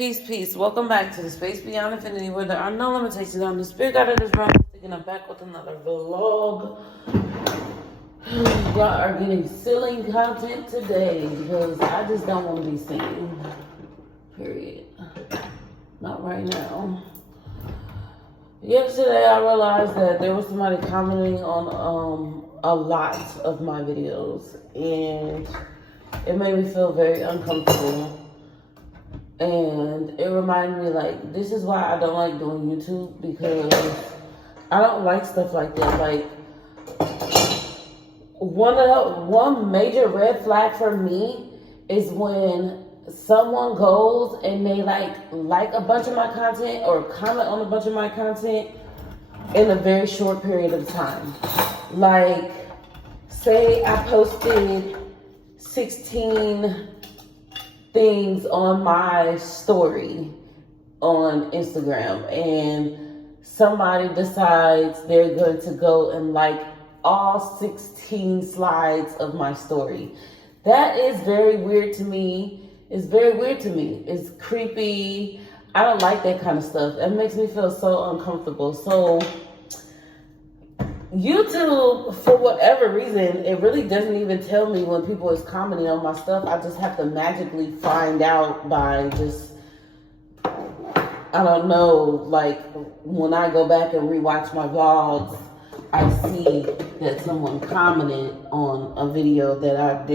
Peace, peace. Welcome back to the Space Beyond Infinity, where there are no limitations on the spirit God of this realm. Thinking I'm back with another vlog. Y'all are getting silly content today because I just don't want to be seen. Period. Not right now. Yesterday I realized that there was somebody commenting on a lot of my videos, and it made me feel very uncomfortable. And it reminded me, like, this is why I don't like doing YouTube, because I don't like stuff like that. Like, one major red flag for me is when someone goes and they like a bunch of my content or comment on a bunch of my content in a very short period of time. Like, say I posted 16 things on my story on Instagram, and somebody decides they're going to go and like all 16 slides of my story. That is very weird to me. It's very weird to me. It's creepy. I don't like that kind of stuff. It makes me feel so uncomfortable. So YouTube, for whatever reason, it really doesn't even tell me when people is commenting on my stuff. I just have to magically find out by just, I don't know, like when I go back and rewatch my vlogs, I see that someone commented on a video that I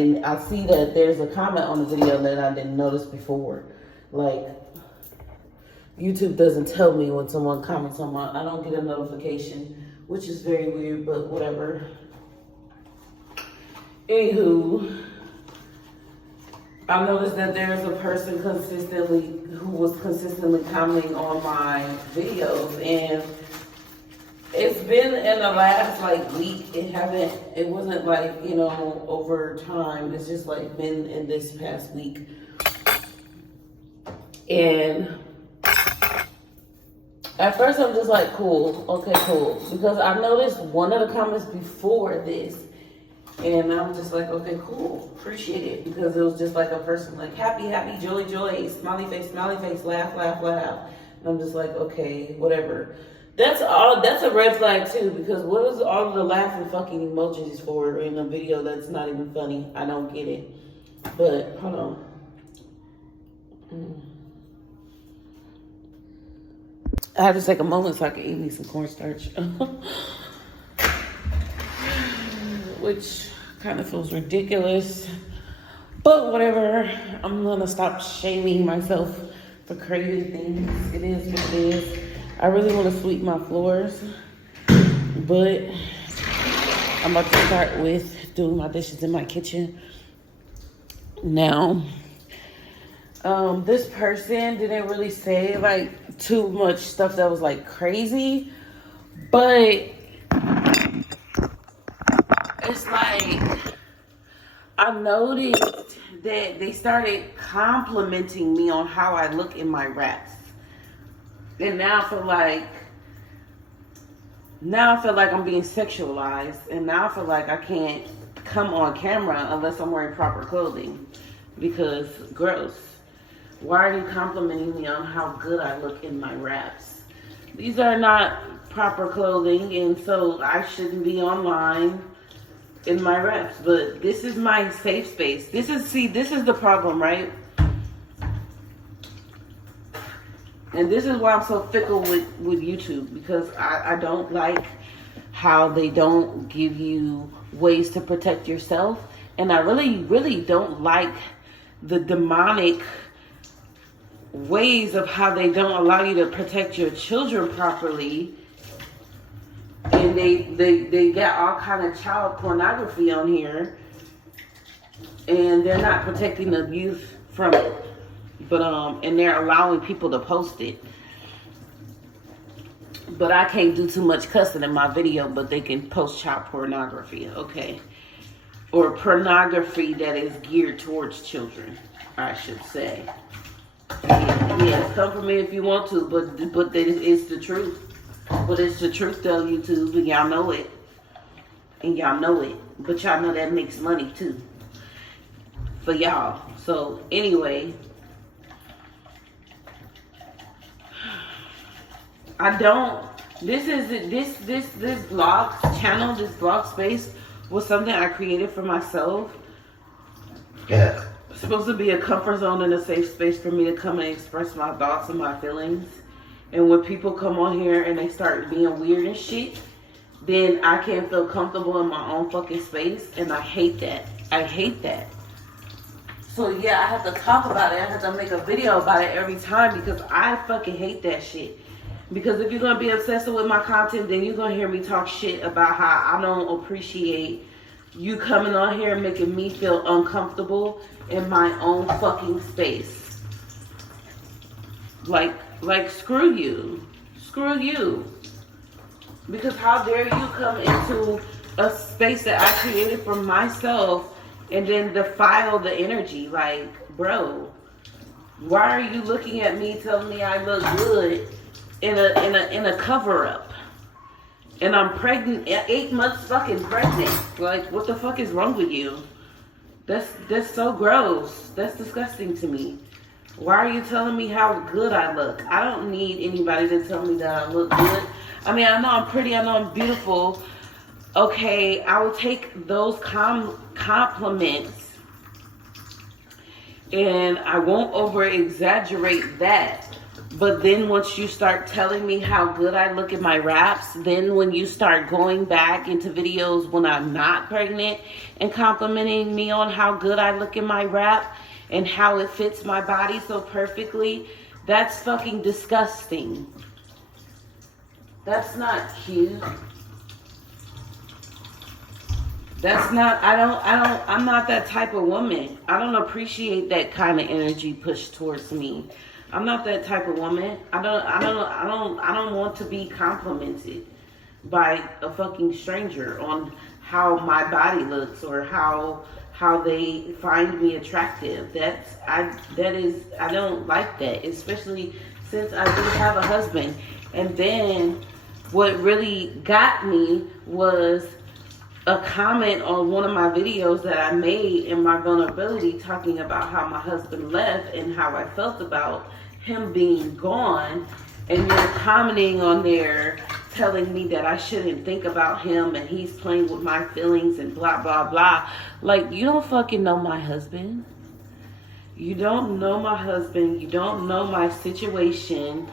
see that there's a comment on a video that I didn't notice before. Like, YouTube doesn't tell me when someone comments on I don't get a notification, which is very weird, but whatever. Anywho, I noticed that there's a person who was consistently commenting on my videos, and it's been in the last like week. It wasn't like, you know, over time. It's just like been in this past week. And at first I'm just like, cool, okay, cool. Because I noticed one of the comments before this, and I'm just like, okay, cool, appreciate it. Because it was just like a person like, happy, happy, joy, joy, smiley face, laugh, laugh, laugh. And I'm just like, okay, whatever. That's a red flag too, because what is all of the laughing fucking emojis for in a video that's not even funny? I don't get it. But, hold on. I had to take a moment so I could eat me some cornstarch. Which kind of feels ridiculous. But whatever. I'm going to stop shaming myself for craving things. It is what it is. I really want to sweep my floors. But I'm about to start with doing my dishes in my kitchen now. This person didn't really say like too much stuff that was like crazy, but it's like I noticed that they started complimenting me on how I look in my wraps, and now I feel like I'm being sexualized, and now I feel like I can't come on camera unless I'm wearing proper clothing, because gross. Why are you complimenting me on how good I look in my wraps? These are not proper clothing, and so I shouldn't be online in my wraps. But this is my safe space. This is the problem, right? And this is why I'm so fickle with YouTube, because I don't like how they don't give you ways to protect yourself. And I really, really don't like the demonic ways of how they don't allow you to protect your children properly, and they get all kind of child pornography on here, and they're not protecting the youth from it, but and they're allowing people to post it. But I can't do too much cussing in my video, but they can post child pornography, okay, or pornography that is geared towards children, I should say. Yeah, come for me if you want to, but it's the truth. But it's the truth though, YouTube, and y'all know it. And y'all know it. But y'all know that makes money too. For y'all. So anyway, I don't. This blog channel, this blog space was something I created for myself. Yeah. It's supposed to be a comfort zone and a safe space for me to come and express my thoughts and my feelings. And when people come on here and they start being weird and shit, then I can't feel comfortable in my own fucking space. And I hate that. I hate that. So yeah, I have to talk about it. I have to make a video about it every time because I fucking hate that shit. Because if you're going to be obsessed with my content, then you're going to hear me talk shit about how I don't appreciate you coming on here and making me feel uncomfortable in my own fucking space. Like screw you. Screw you. Because how dare you come into a space that I created for myself and then defile the energy? Like, bro, why are you looking at me telling me I look good in a cover up? And I'm pregnant, 8 months fucking pregnant. Like, what the fuck is wrong with you? That's so gross. That's disgusting to me. Why are you telling me how good I look? I don't need anybody to tell me that I look good. I mean, I know I'm pretty, I know I'm beautiful. Okay, I will take those compliments and I won't over exaggerate that. But then once you start telling me how good I look in my raps, then when you start going back into videos when I'm not pregnant and complimenting me on how good I look in my rap and how it fits my body so perfectly, that's fucking disgusting. That's not cute. That's not, I'm not that type of woman. I don't appreciate that kind of energy pushed towards me. I'm not that type of woman. I don't want to be complimented by a fucking stranger on how my body looks or how they find me attractive. I don't like that, especially since I do have a husband. And then what really got me was a comment on one of my videos that I made in my vulnerability, talking about how my husband left and how I felt about him being gone. And you're commenting on there telling me that I shouldn't think about him and he's playing with my feelings and blah, blah, blah. Like, you don't fucking know my husband. You don't know my husband. You don't know my situation.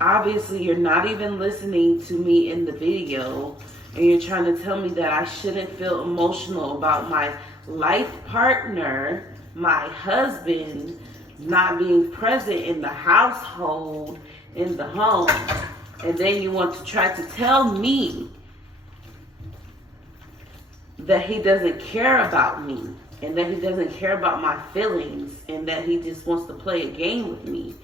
Obviously, you're not even listening to me in the video. And you're trying to tell me that I shouldn't feel emotional about my life partner, my husband, not being present in the household, in the home. And then you want to try to tell me that he doesn't care about me and that he doesn't care about my feelings and that he just wants to play a game with me.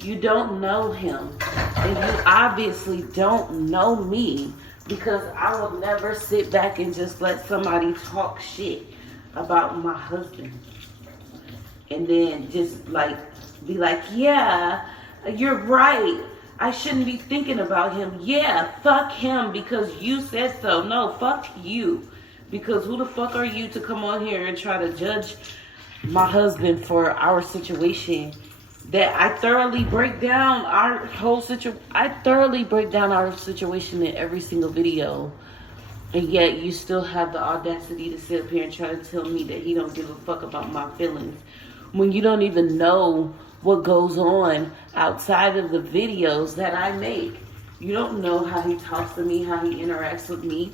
You don't know him, and you obviously don't know me, because I will never sit back and just let somebody talk shit about my husband and then just like be like, yeah, you're right, I shouldn't be thinking about him. Yeah, fuck him because you said so. No, fuck you, because who the fuck are you to come on here and try to judge my husband for our situation that I thoroughly break down our whole situation. I thoroughly break down our situation in every single video. And yet you still have the audacity to sit up here and try to tell me that he don't give a fuck about my feelings, when you don't even know what goes on outside of the videos that I make. You don't know how he talks to me, how he interacts with me.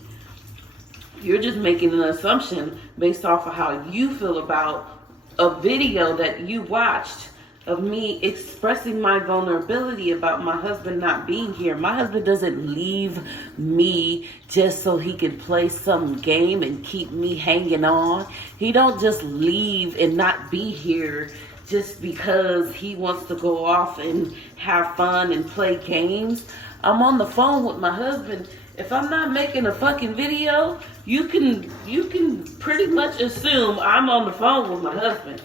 You're just making an assumption based off of how you feel about a video that you watched of me expressing my vulnerability about my husband not being here. My husband doesn't leave me just so he can play some game and keep me hanging on. He don't just leave and not be here just because he wants to go off and have fun and play games. I'm on the phone with my husband. If I'm not making a fucking video, you can pretty much assume I'm on the phone with my husband.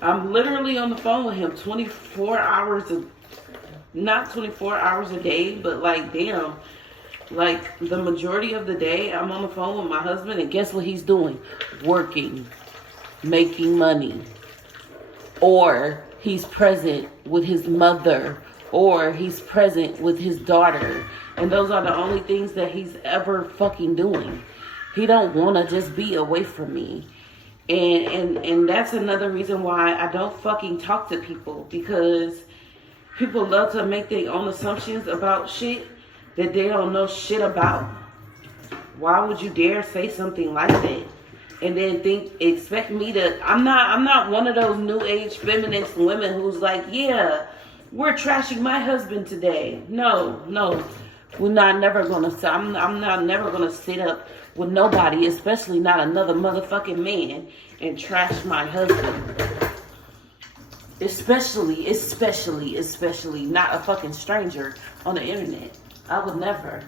I'm literally on the phone with him 24 hours, not 24 hours a day, but like, damn, like the majority of the day I'm on the phone with my husband, and guess what he's doing? Working, making money, or he's present with his mother, or he's present with his daughter. And those are the only things that he's ever fucking doing. He don't want to just be away from me. And that's another reason why I don't fucking talk to people, because people love to make their own assumptions about shit that they don't know shit about. Why would you dare say something like that? And then expect me to, I'm not one of those new age feminist women who's like, yeah, we're trashing my husband today. No, we're not never gonna, I'm not never gonna sit up with nobody, especially not another motherfucking man, and trash my husband. Especially not a fucking stranger on the internet. I would never.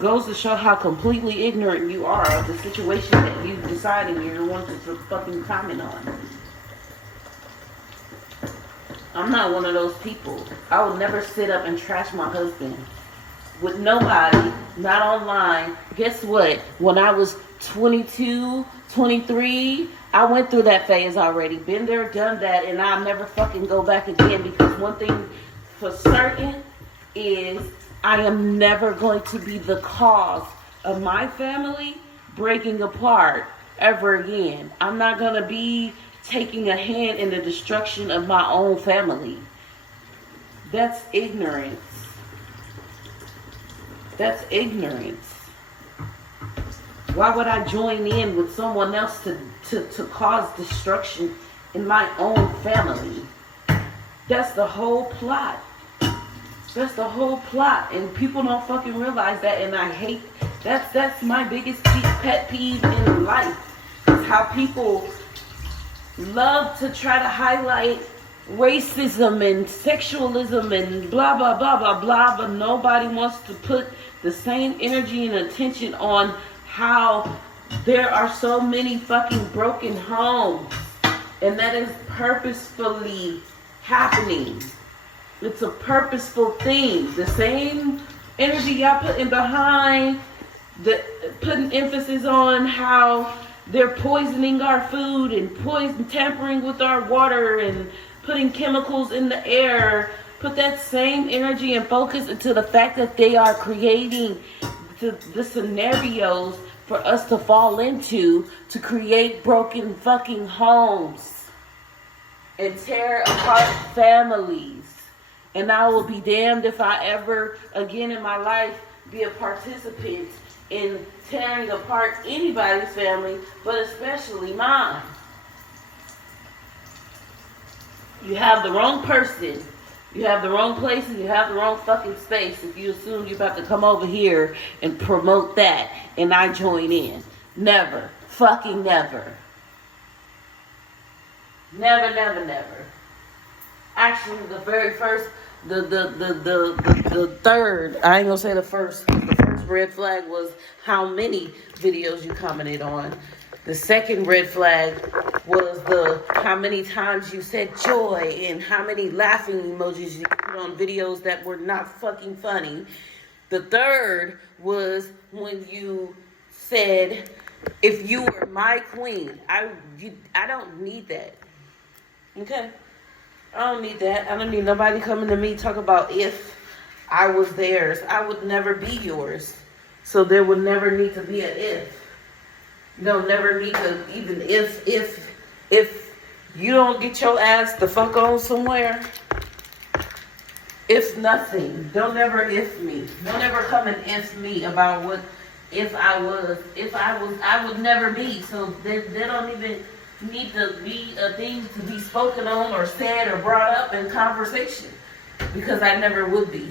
Goes to show how completely ignorant you are of the situation that you decided you wanted to fucking comment on. I'm not one of those people. I would never sit up and trash my husband with nobody, not online. Guess what? When I was 22, 23, I went through that phase already. Been there, done that, and I'll never fucking go back again, because one thing for certain is I am never going to be the cause of my family breaking apart ever again. I'm not going to be taking a hand in the destruction of my own family. That's ignorance. That's ignorance. Why would I join in with someone else to cause destruction in my own family? That's the whole plot. That's the whole plot, and people don't fucking realize that, and I hate, that's my biggest pet peeve in life, is how people love to try to highlight racism and sexualism and blah, blah, blah, blah, blah, but nobody wants to put the same energy and attention on how there are so many fucking broken homes, and that is purposefully happening. It's a purposeful thing. The same energy y'all putting behind, putting emphasis on how they're poisoning our food and tampering with our water and putting chemicals in the air. Put that same energy and focus into the fact that they are creating the scenarios for us to fall into to create broken fucking homes and tear apart families. And I will be damned if I ever again in my life be a participant in tearing apart anybody's family, but especially mine. You have the wrong person, you have the wrong place, and you have the wrong fucking space if you assume you're about to come over here and promote that and I join in. Never. Fucking never. Never, never, never. Actually, the very first, the third, I ain't gonna say the first red flag was how many videos you commented on. The second red flag was how many times you said joy and how many laughing emojis you put on videos that were not fucking funny. The third was when you said, if you were my queen. I don't need that. Okay? I don't need that. I don't need nobody coming to me talk about if I was theirs. I would never be yours. So there would never need to be an if. You don't never need to even if you don't get your ass the fuck on somewhere. If nothing. Don't ever if me. Don't ever come and if me about what I would never be. So they don't even need to be a thing to be spoken on or said or brought up in conversation, because I never would be,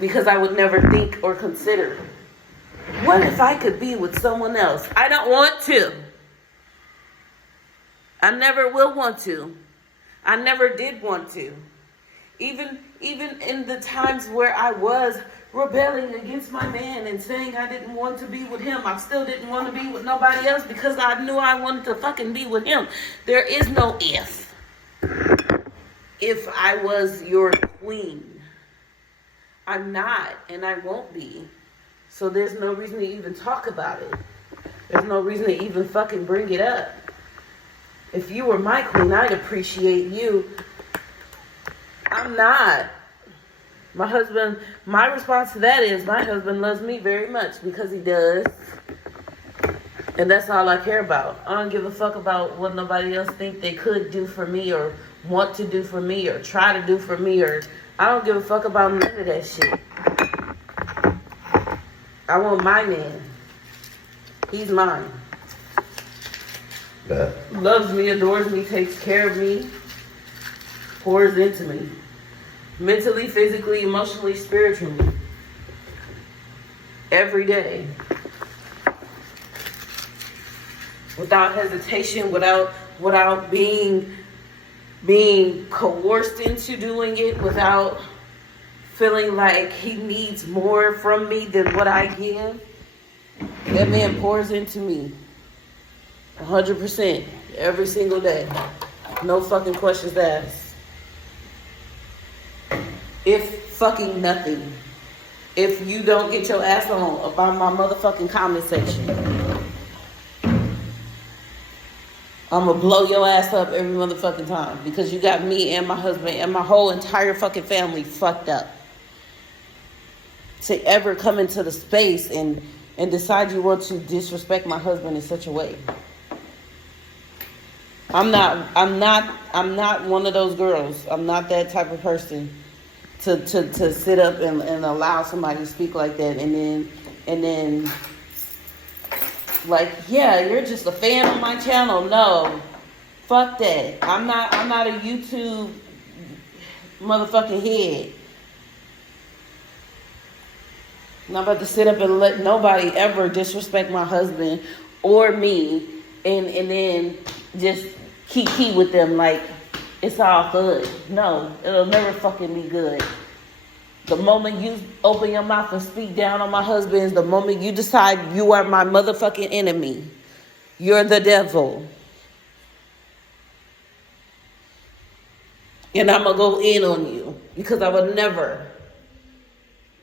because I would never think or consider, what if I could be with someone else? I don't want to. I never will want to. I never did want to. Even in the times where I was rebelling against my man and saying I didn't want to be with him, I still didn't want to be with nobody else because I knew I wanted to fucking be with him. There is no if. If I was your queen. I'm not, and I won't be. So there's no reason to even talk about it. There's no reason to even fucking bring it up. If you were my queen, I'd appreciate you. I'm not. My husband, my response to that is my husband loves me very much because he does. And that's all I care about. I don't give a fuck about what nobody else think they could do for me or want to do for me or try to do for me, or I don't give a fuck about none of that shit. I want my man. He's mine. Yeah. Loves me, adores me, takes care of me, pours into me. Mentally, physically, emotionally, spiritually. Every day. Without hesitation, without being coerced into doing it, without feeling like he needs more from me than what I give. That man pours into me 100% every single day. No fucking questions asked. If fucking nothing. If you don't get your ass on about my motherfucking comment section, I'm gonna blow your ass up every motherfucking time because you got me and my husband and my whole entire fucking family fucked up. To ever come into the space and decide you want to disrespect my husband in such a way. I'm not one of those girls. I'm not that type of person to sit up and allow somebody to speak like that and then like, yeah, you're just a fan of my channel. No. Fuck that. I'm not a YouTube motherfucking head. I'm not about to sit up and let nobody ever disrespect my husband or me and then just kiki with them like it's all good. No, it'll never fucking be good. The moment you open your mouth and speak down on my husband is the moment you decide you are my motherfucking enemy. You're the devil. And I'm going to go in on you because I would never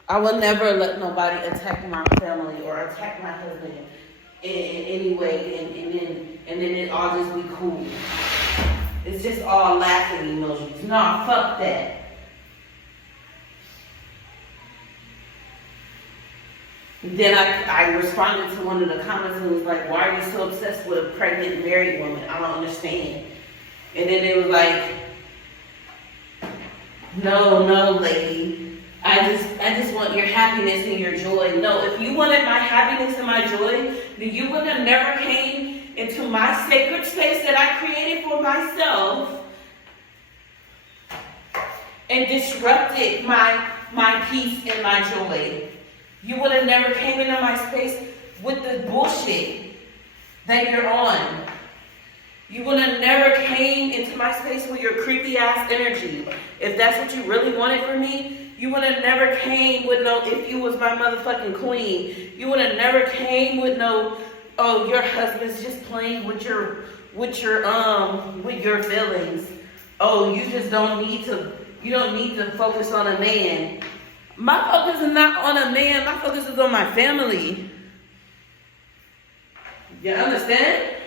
let nobody attack my family or attack my husband in any way and then it all just be cool. It's just all laughing emojis. Nah, fuck that. Then I responded to one of the comments and was like, why are you so obsessed with a pregnant married woman? I don't understand. And then it was like, no, lady. I just want your happiness and your joy. No, if you wanted my happiness and my joy, then you would have never came into my sacred space that I created for myself and disrupted my peace and my joy. You would have never came into my space with the bullshit that you're on. You would have never came into my space with your creepy ass energy. If that's what you really wanted from me, you would have never came with no, if you was my motherfucking queen. You would have never came with no, oh, your husband's just playing with your feelings. Oh, you just don't need to focus on a man. My focus is not on a man. My focus is on my family. You understand?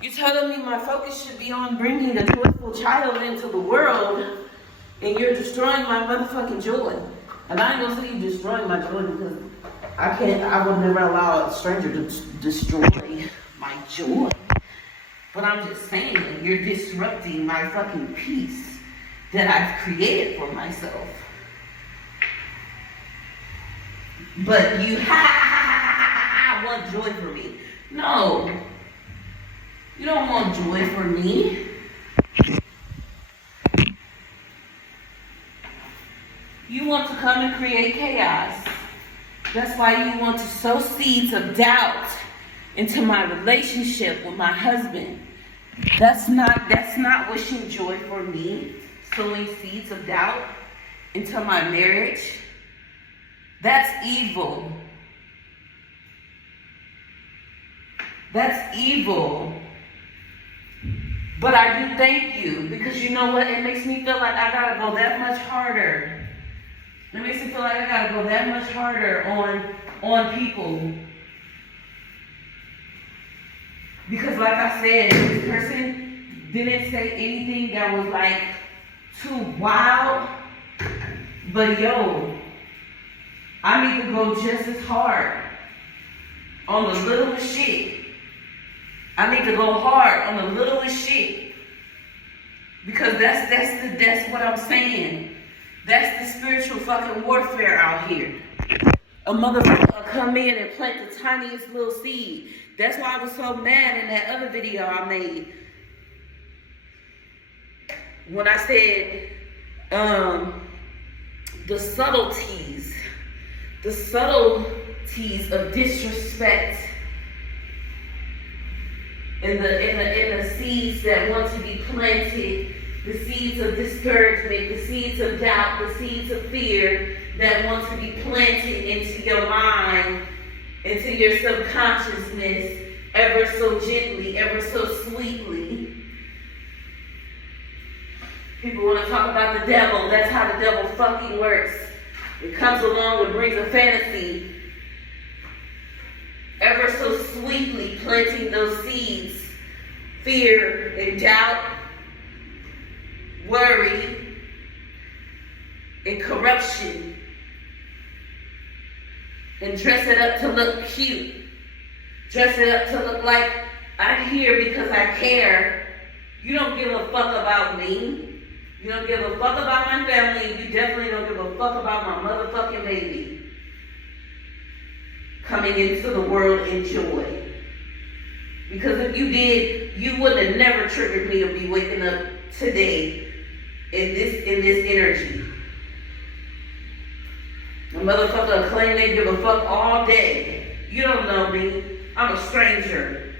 You're telling me my focus should be on bringing a joyful child into the world, and you're destroying my motherfucking joy. And I ain't gonna say you destroying my joy because I would never allow a stranger to destroy my joy. But I'm just saying, you're disrupting my fucking peace that I've created for myself. But you want joy for me. No. You don't want joy for me. You want to come and create chaos. That's why you want to sow seeds of doubt into my relationship with my husband. That's not wishing joy for me. Sowing seeds of doubt into my marriage. That's evil. That's evil. But I do thank you because you know what? It makes me feel like I gotta go that much harder. It makes me feel like I gotta go that much harder on people. Because like I said, this person didn't say anything that was like too wild. But yo, I need to go just as hard on the littlest shit. I need to go hard on the littlest shit. Because that's what I'm saying. That's the spiritual fucking warfare out here. A motherfucker will come in and plant the tiniest little seed. That's why I was so mad in that other video I made. When I said, the subtleties of disrespect in the seeds that want to be planted, the seeds of discouragement, the seeds of doubt, the seeds of fear that want to be planted into your mind, into your subconsciousness, ever so gently, ever so sweetly. People want to talk about the devil. That's how the devil fucking works. It comes along and brings a fantasy, ever so sweetly planting those seeds, fear and doubt, worry, and corruption, and dress it up to look cute. Dress it up to look like I'm here because I care. You don't give a fuck about me. You don't give a fuck about my family. You definitely don't give a fuck about my motherfucking baby coming into the world in joy. Because if you did, you would have never triggered me to be waking up today in this energy. A motherfucker claim they give a fuck all day. You don't know me. I'm a stranger.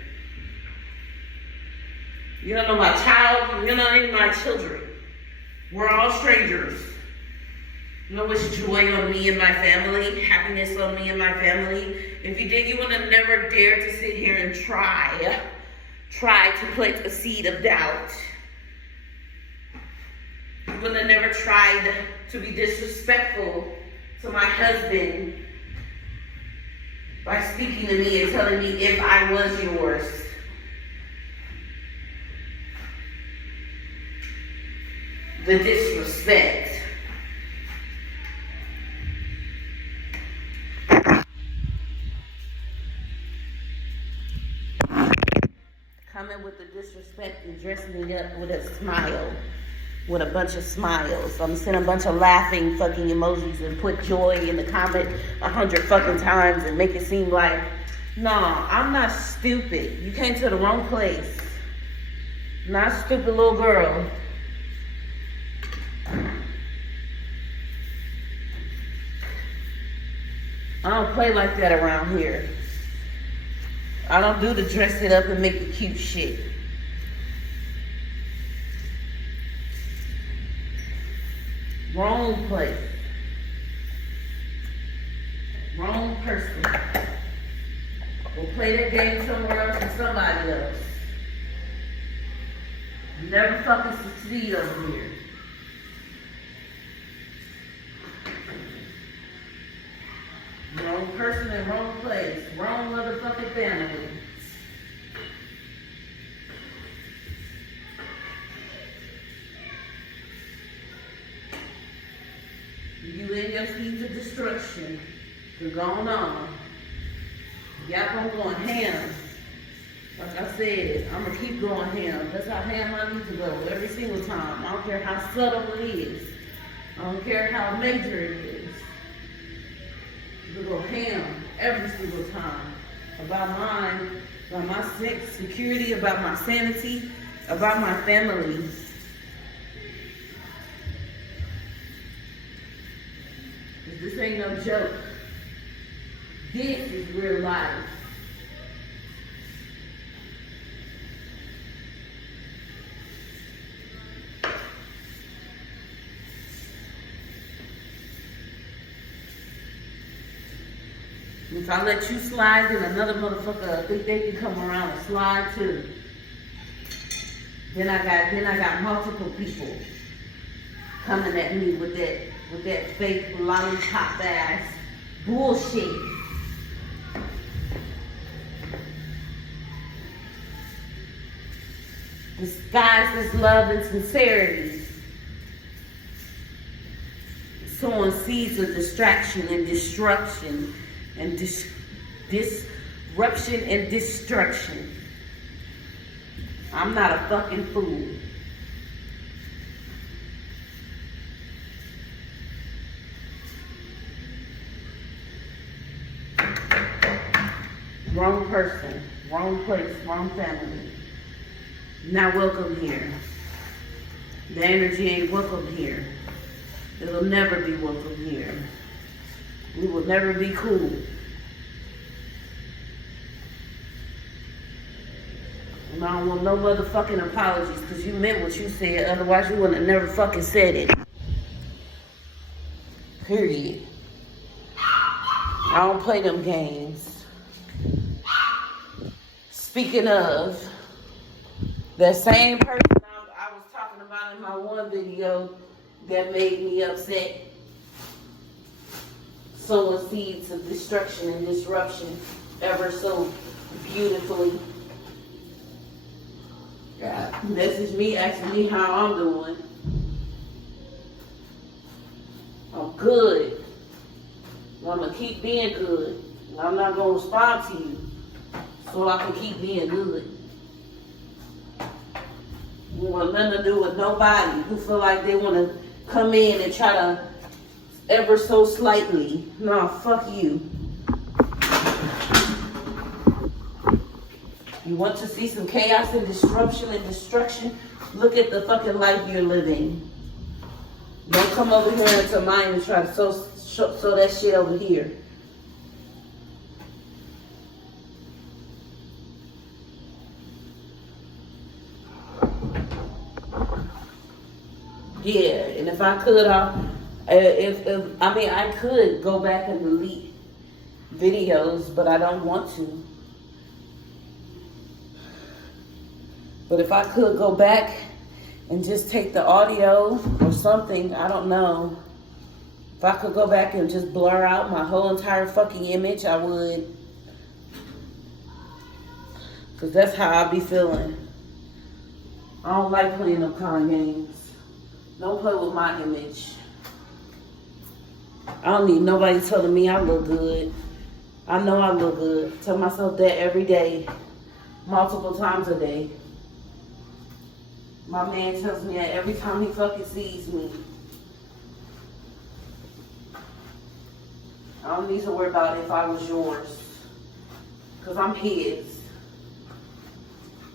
You don't know my child. You don't know any of my children. We're all strangers. You know what's joy on me and my family? Happiness on me and my family? If you did, you would have never dared to sit here and try to plant a seed of doubt. You would have never tried to be disrespectful to my husband by speaking to me and telling me if I was yours. The disrespect. Coming with the disrespect and dressing me up with a smile. With a bunch of smiles. I'm sending a bunch of laughing fucking emojis and put joy in the comment 100 fucking times and make it seem like, nah, I'm not stupid. You came to the wrong place. Not a stupid little girl. I don't play like that around here. I don't do the dress it up and make it cute shit. Wrong place. Wrong person. We'll play that game somewhere else with somebody else. You never fucking succeed over here. Wrong person in wrong place. Wrong motherfucking family. You in your seeds of destruction. You're going on. Y'all gonna go ham. Like I said, I'm gonna keep going ham. That's how ham I need to go every single time. I don't care how subtle it is. I don't care how major it is. We go ham every single time. About mine, about my security, about my sanity, about my family. This ain't no joke. This is real life. If I let you slide, then another motherfucker think they can come around and slide too. Then I got multiple people coming at me with that fake lollipop ass bullshit. disguised as love and sincerity. Sowing seeds of distraction and disruption and disruption and destruction. I'm not a fucking fool. Wrong person, wrong place, wrong family. Not welcome here. The energy ain't welcome here. It'll never be welcome here. We will never be cool. And I don't want no motherfucking apologies because you meant what you said. Otherwise, you would have never fucking said it. Period. I don't play them games. Speaking of, that same person I was talking about in my one video that made me upset, sowing seeds of destruction and disruption ever so beautifully. God, message me asking me how I'm doing. I'm good. I'm going to keep being good. I'm not going to respond to you so I can keep being good. You want nothing to do with nobody who feel like they want to come in and try to ever so slightly. No, fuck you. You want to see some chaos and disruption and destruction? Look at the fucking life you're living. Don't come over here into mine and try to sow that shit over here. Yeah, and if I could, I could go back and delete videos, but I don't want to. But if I could go back and just take the audio or something, I don't know. If I could go back and just blur out my whole entire fucking image, I would. Because that's how I be feeling. I don't like playing them kind of games. Don't play with my image. I don't need nobody telling me I look good. I know I look good. Tell myself that every day, multiple times a day. My man tells me that every time he fucking sees me. I don't need to worry about if I was yours. Because I'm his.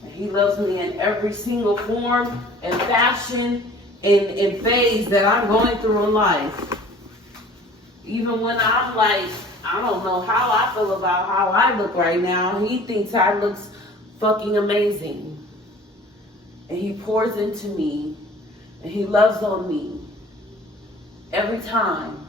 And he loves me in every single form and fashion and phase that I'm going through in life. Even when I'm like, I don't know how I feel about how I look right now, he thinks I look fucking amazing. And he pours into me. And he loves on me. Every time.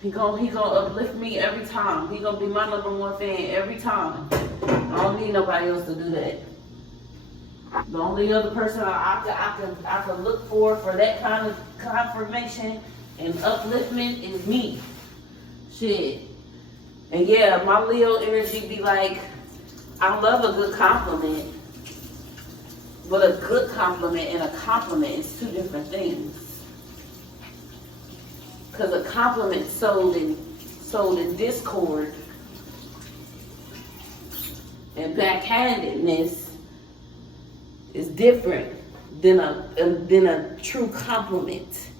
He gonna uplift me every time. He gonna be my #1 fan every time. I don't need nobody else to do that. The only other person I can look for that kind of confirmation and upliftment is me. Shit. And yeah, my Leo energy be like, I love a good compliment. But a good compliment and a compliment is two different things. Because a compliment sold in discord and backhandedness is different than a true compliment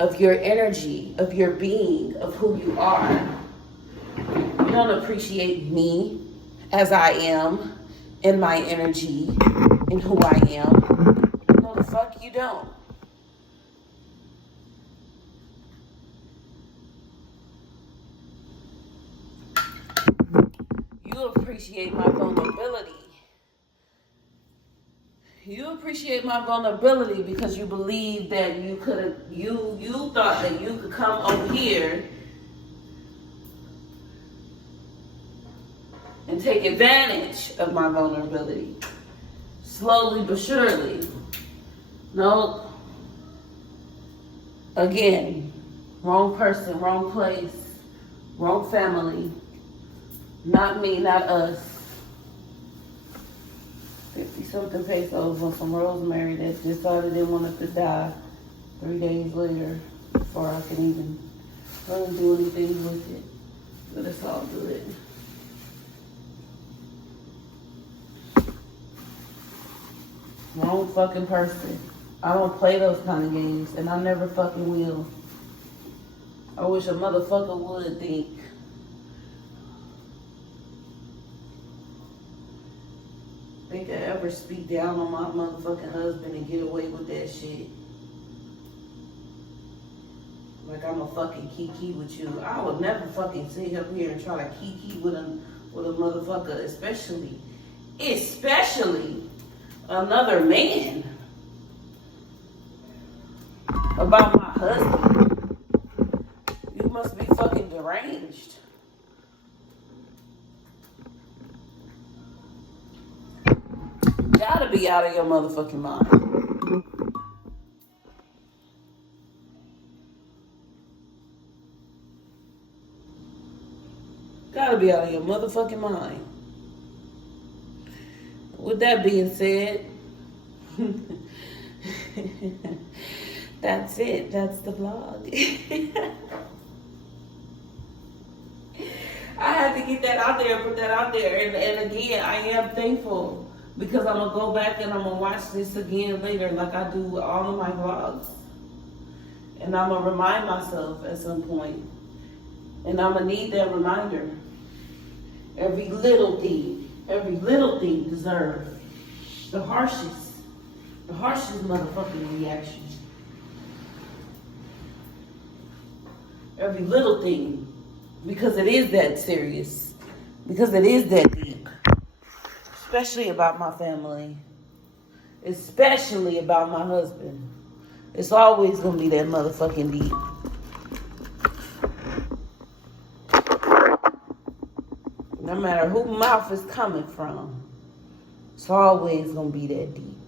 of your energy, of your being, of who you are. You don't appreciate me as I am, in my energy, in who I am. No, the fuck you don't. You appreciate my vulnerability. You appreciate my vulnerability because you believe that you thought that you could come over here and take advantage of my vulnerability. Slowly but surely. No. Again, wrong person, wrong place, wrong family. Not me, not us. 60-something pesos on some rosemary that decided they wanted to die 3 days later before I could even really do anything with it. But it's all good. Wrong fucking person. I don't play those kind of games, and I never fucking will. I wish a motherfucker would think. They could ever speak down on my motherfucking husband and get away with that shit. Like I'm a fucking kiki with you. I would never fucking sit up here and try to kiki with a motherfucker, especially another man about my husband. You must be fucking deranged. Gotta be out of your motherfucking mind. Gotta be out of your motherfucking mind. With that being said, that's it. That's the vlog. I had to get that out there, put that out there. And again, I am thankful because I'm going to go back and I'm going to watch this again later like I do with all of my vlogs. And I'm going to remind myself at some point. And I'm going to need that reminder. Every little thing deserves the harshest motherfucking reaction. Every little thing. Because it is that serious. Because it is that deep. Especially about my family. Especially about my husband. It's always gonna be that motherfucking deep. No matter who mouth is coming from, it's always gonna be that deep.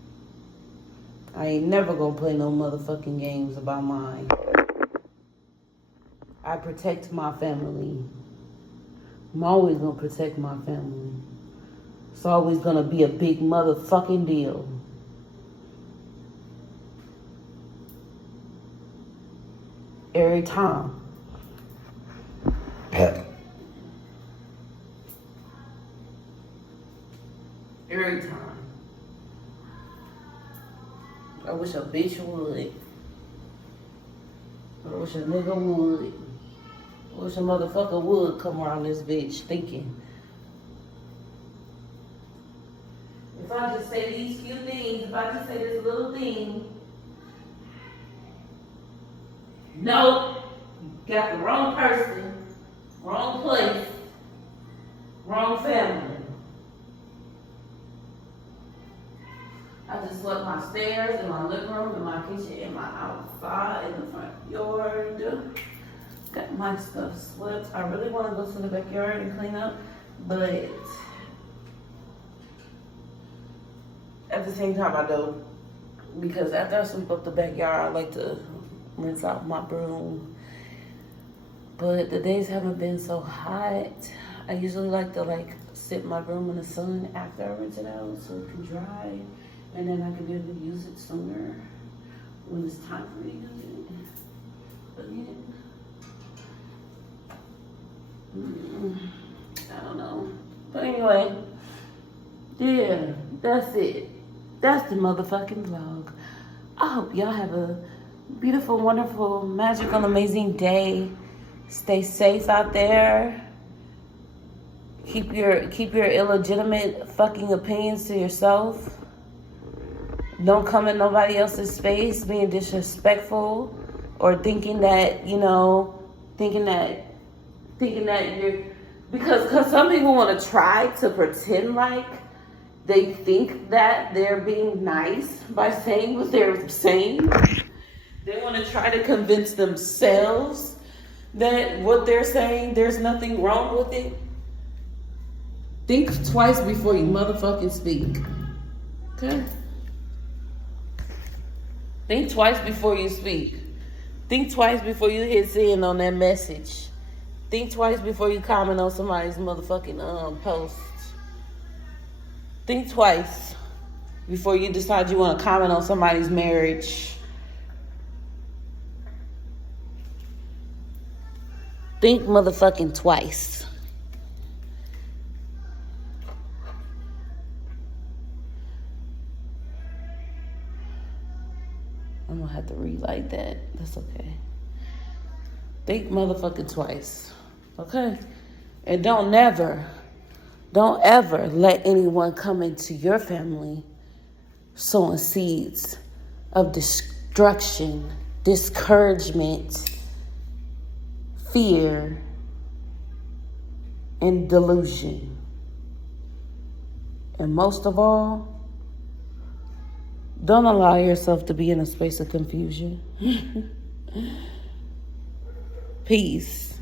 I ain't never gonna play no motherfucking games about mine. I protect my family. I'm always gonna protect my family. It's always gonna be a big motherfucking deal. Every time. Every time. I wish a bitch would. I wish a nigga would. I wish a motherfucker would come around this bitch thinking. If I just say these few things, if I just say this little thing, nope, got the wrong person, wrong place, wrong family. I just swept my stairs and my living room and my kitchen and my outside and the front yard. Got my stuff swept. I really want to go to the backyard and clean up, but at the same time I don't. Because after I sweep up the backyard, I like to rinse out my broom. But the days haven't been so hot. I usually like to sit my broom in the sun after I rinse it out so it can dry. And then I can be able to use it sooner when it's time for me to use it. But yeah. I don't know. But anyway, yeah, that's it. That's the motherfucking vlog. I hope y'all have a beautiful, wonderful, magical, amazing day. Stay safe out there. Keep your illegitimate fucking opinions to yourself. Don't come in nobody else's space being disrespectful or thinking that you're, because some people want to try to pretend like they think that they're being nice by saying what they're saying. They want to try to convince themselves that what they're saying, there's nothing wrong with it. Think twice before you motherfucking speak. Okay? Think twice before you speak. Think twice before you hit send on that message. Think twice before you comment on somebody's motherfucking post. Think twice. before you decide you want to comment on somebody's marriage. Think motherfucking twice. I'm gonna have to relight that. That's okay. Think motherfucking twice. Okay? And don't ever let anyone come into your family sowing seeds of destruction, discouragement, fear, and delusion. And most of all, don't allow yourself to be in a space of confusion. Peace.